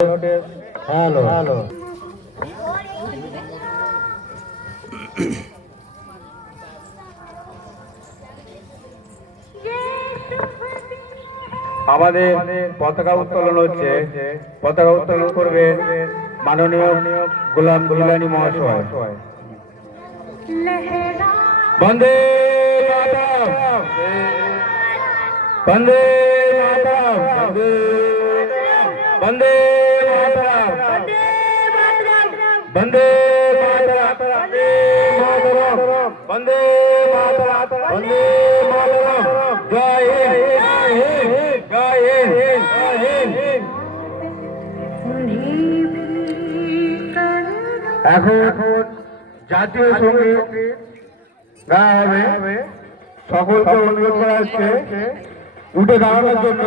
Hello. Hello. আমাদের পতাকা উত্তোলন হচ্ছে। পতাকা উত্তোলন করবে মাননীয় গোলাম গুলানি মহাশয়। বন্দে বন্দে বন্দে বন্দে মাতরম বন্দে মাতরম বন্দে মাতরম, জয় হিন্দ জয় হিন্দ জয় হিন্দ এখন জাতীয় সংগীত গাওয়া হবে। সকলকে অনুরোধ করা হচ্ছে উঠে দাঁড়ানোর জন্য।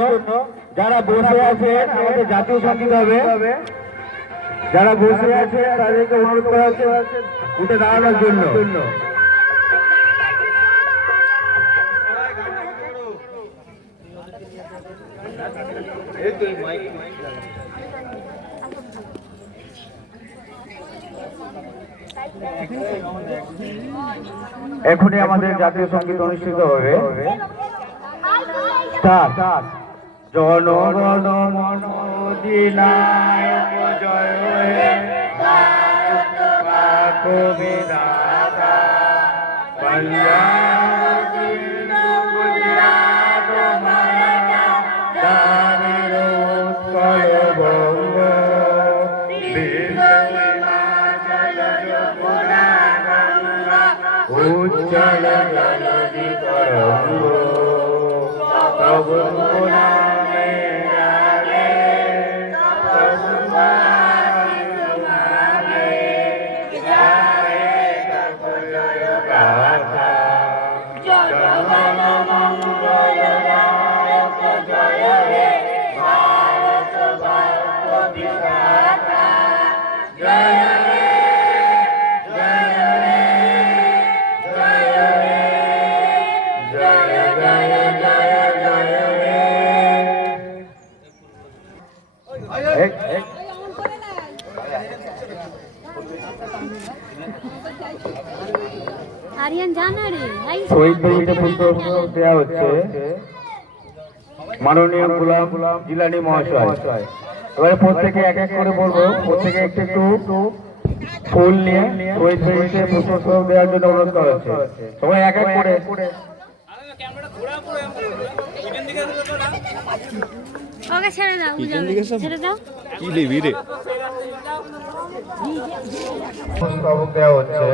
যারা বসে আছেন, আমাদের জাতীয় সংগীত হবে। যারা বসে আছে, তাদেরকে অনুরোধ করা হচ্ছে উঠে দাঁড়ানোর জন্য। এখনই আমাদের জাতীয় সংগীত অনুষ্ঠিত হবে। স্টার্ট জনগণ মন অধিনায়ক জয় হে পাক বিধাতা পঞ্জাব গুজরাট মারাঠা দ্রাবিড় উৎকল বঙ্গ উজ্জ্বল জলধি তরঙ্গ প্রভু আরিয়ান জানা রে শহীদ দেওয়া হচ্ছে। মাননীয় গোলাম জিলানি মহাশয়। এবারে প্রত্যেকে এক এক করে বলব প্রত্যেকে একটু একটু ফুল নিয়ে শহীদ বেদিতে পুষ্প দেওয়ার জন্য অনুরোধ করা হচ্ছে। সবাই এক এক করে। ওকে ছেড়ে দাও ছেড়ে দাও। কি লিবি রে? পুষ্প দেওয়া হচ্ছে।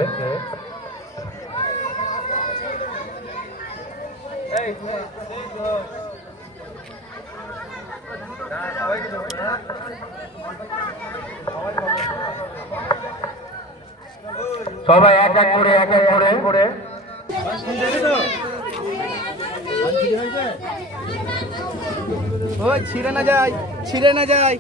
সবাই এক এক করে এক এক করে। করে ছিঁড়ে না যায় ছিঁড়ে না যায়।